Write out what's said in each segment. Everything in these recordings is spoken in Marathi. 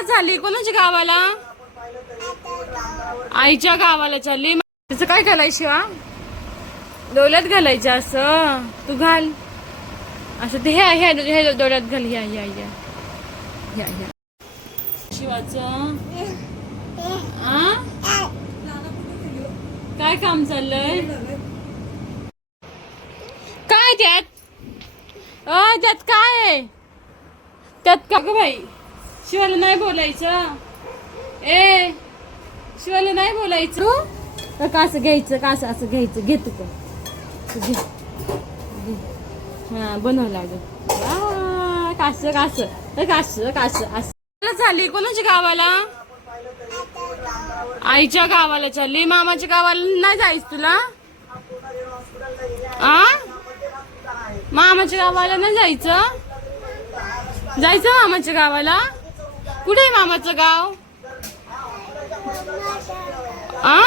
झाली? कोणाच्या गावाला? आईच्या गावाला चालली. तिचं काय घालायची शिवा? डोल्यात घालायचं असं. तू घाल. असं ते ह्या ह्या ह्या डोळ्यात घाल. या आई या. शिवाचं? आ? काय काम चाललंय? काय त्यात? अ त्यात काय? आहे त्यात का ग बाई? शिवाला नाही बोलायचं. ए शिवाला नाही बोलायचं. तर का असं घ्यायचं का असं असं घ्यायचं? घे का घे. हा बनव लागत कास कास. तर कास कास असं. झाली कोणाच्या गावाला? आईच्या गावाला चालली. मामाच्या गावाला नाही जायचं तुला? आ? मामाच्या गावाला नाही जायचं? जायचं मामाच्या गावाला? कुठे आहे मामाचं गाव आ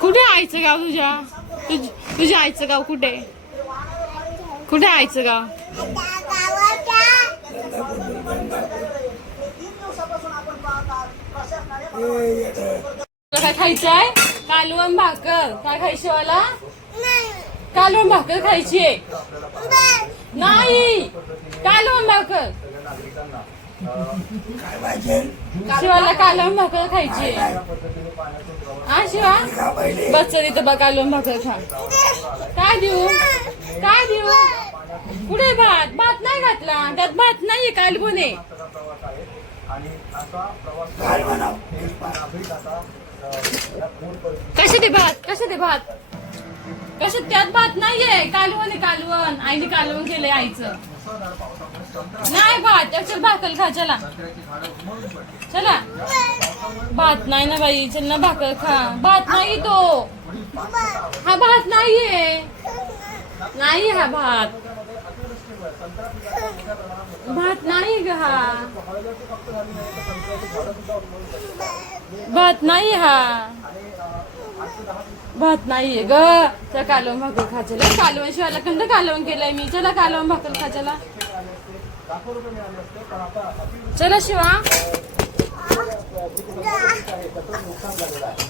कुठे आहे आईचं गाव तुझ्या तुझ तुझ्या आईचं गाव कुठे कुठे आहे आईचं गाव तुला काय खायचं आहे कालवण भाकर काय खायची मला कालवण भाकर खायची आहे. नाही कालवण भाकर. शिवाला कालवण भाकर खायची आहे. हा शिवा? बस इथं बघ कालवण भाकर खा. काय देऊ? काय देऊ? पुढे भात? भात नाही घातला. त्यात भात नाही कालवण आहे. कसे ते भात? कसे ते भात? कसे त्यात भात नाहीये. कालवण आहे कालवण. आईने कालवण केलंय आईचं. नाही भात. त्याच्यात भाकर खा चला. चला. भात नाही ना बाई. चल ना भाकर खा. भात नाही तो. हा भात नाहीये. नाही हा भात. भात नाही ग हा. भात नाही हा. भात नाहीये ग. त्या कालवण भाकर खा कालवण शिवायला कंद कालवण केलंय मी. चला कालवण भाकर खा चला. शिवा.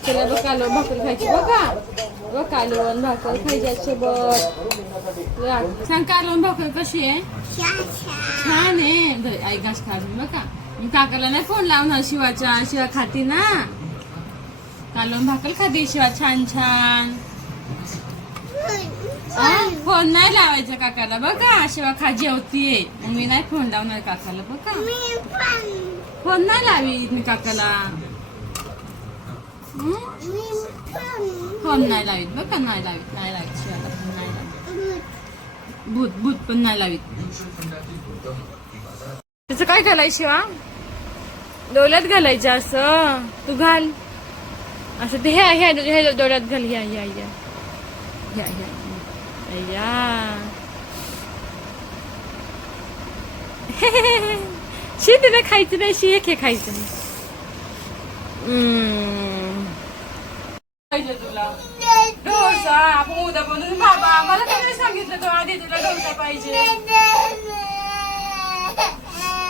चला बघ कालवण भाकर खायची. बघा बघ कालवण भाकर खायच्या सोबत सांग कालवण भाकर कशी आहे? छान आहे. आई घास खा बघा मी काकाला नाही फोन लावणार शिवाच्या. शिवा खाती ना? कालवण भाकर खाते शिवा? छान छान. फोन नाही लावायचा काकाला. बघा शिवा खा जेवतीये. मग मी नाही फोन लावणार काकाला. बघा फोन नाही लावी मी काकाला. फोन नाही लावीत. बघा नाही लावीत. नाही लावीत शिवाला. फोन नाही लावीत. भूत भूत पण नाही लावीत. त्याचं काय घालाय शिवा? डोल्यात घालायचं असं. तू घाल. असं ते ह्या ह्या ह्या डोळ्यात घाल या या या या या या शी तिला खायचं नाही शी एक हे खायचं नाही हम्म. पाहिजे तुला डोसा आपण उद्या बनवून बाबा मला काय नाही सांगितलं तू आधी तुला डोसा पाहिजे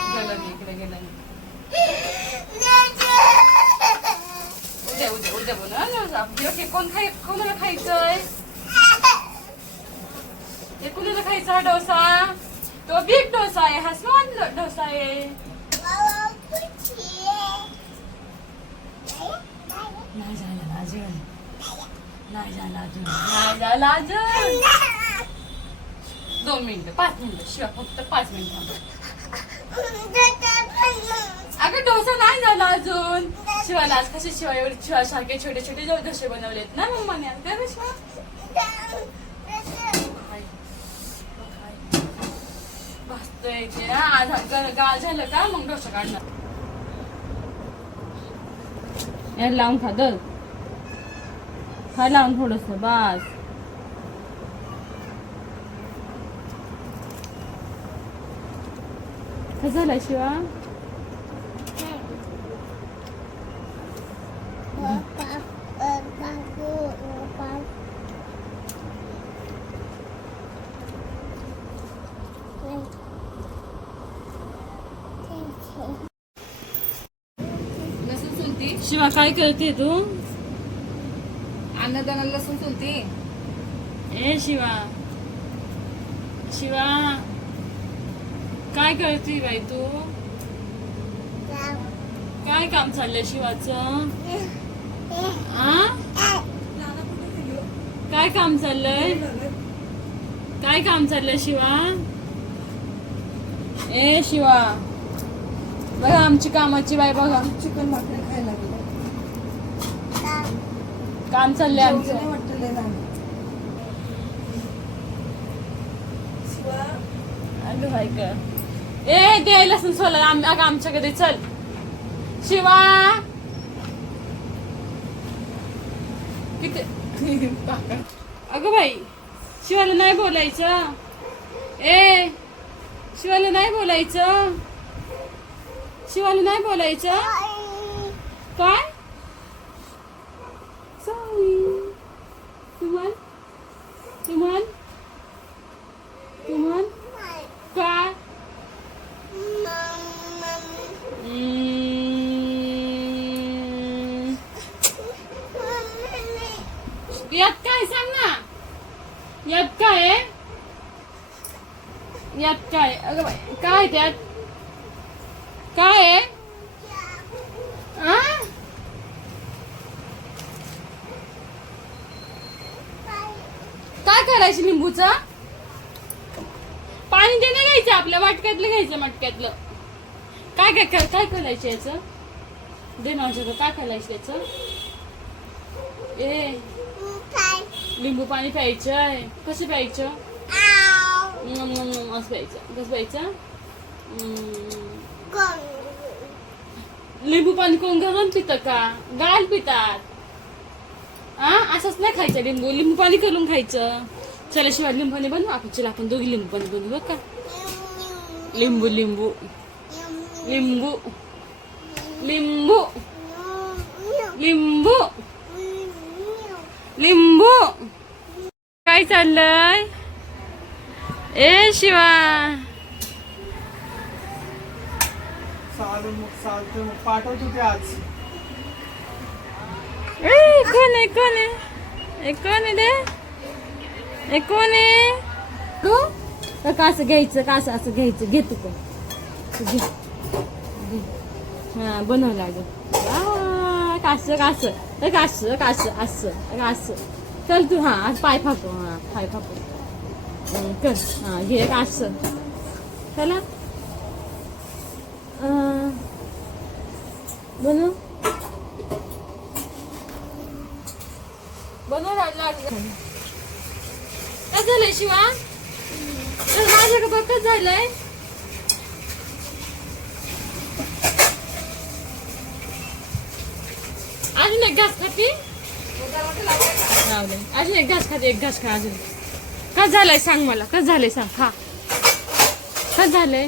गेला मी इकडे गेला मी. उद्या उद्या उद्या बनव हा डोसा हे कोण खाय कोणाला खायचंय? हे कुणाला खायचा हा डोसा? तो बिग डोसा आहे हा स्मॉल डोसा आहे. नाही झाला अजून नाही झाला अजून. नाही झाला अजून. दोन मिनिटं पाच मिनिटं. शिवा फक्त पाच मिनिटं. अगं डोसा नाही झाला अजून. शिवाला आज कसे शिवा एवढे शिवा सारखे छोटे छोटे जो डोसे बनवलेत ना मम्माने? आज काय शिवा भाजतोय ते हा, आज गाळ झालं का? मग डोसा काढणार. याला लावून खा दर. खा लावून थोडस बस. कसं झालं शिवा? शिवा काय करते तू? अन्नदाना लसून चुलते. ए शिवा. शिवा. काय करते बाई तू? काय काम चाललंय शिवाचं? काय काम चाललंय? काय काम चाललंय शिवा? ए शिवा. बघा आमची कामाची बाई बघा. चिकन भाकरी खायला काम चाललंय आमचं. अगं बाई ए ते लसूण सोला. अगं आमच्याकडे चल. शिवा. किती अगं बाई शिवाला नाही बोलायचं. ए शिवाला नाही बोलायचं. शिवाला नाही बोलायचं. काय सॉरी तू म्हण तू म्हण तू म्हण काय हम्म. यात काय सांग ना यात काय आहे? यात काय? अगं बाई, काय त्यात? काय आहे? आ? काय करायचं लिंबूचं? पाणी देणं घ्यायचं आपल्या वाटक्यातलं घ्यायचं मटक्यातलं. काय काय काय काय करायचं याचं? दे ना काय करायचं याचं? ए लिंबू पाणी प्यायचंय. कसं प्यायचं? नम, नम, नम, असं प्यायचं. कसं प्यायचं. लिंबू पाणी कोण गरम पितं का? गाल पितात. हा असंच नाही खायचं लिंबू. लिंबू पाणी करून खायचं. चला शिवाय लिंबू पाणी बनवू. आपण चला आपण दोघी लिंबू पाणी बनवू का? लिंबू लिंबू. लिंबू. लिंबू. लिंबू. लिंबू. काय चाललंय? ए शिवा. पाठवतो ते आज. ए कोण आहे कोण आहे? कोण आहे ए कोण आहे? तू? तर कसं घ्यायचं कसं असं घ्यायचं? घे तू पण. तू घे. घे. हा बनव लागेल. कासं कासं ए, कासं कासं असं असं चल तू हां आज पाय फाकू हां पाय फाकू कर हां घे कासं चला बनू बनव बनव काय झालंय शिवा तर का बघ कसं झालंय अजून एक घास खाते? अजून एक घास खाते एक घास खा अजून. कसं झालंय सांग मला कसं झालंय सांग खा. कसं झालंय?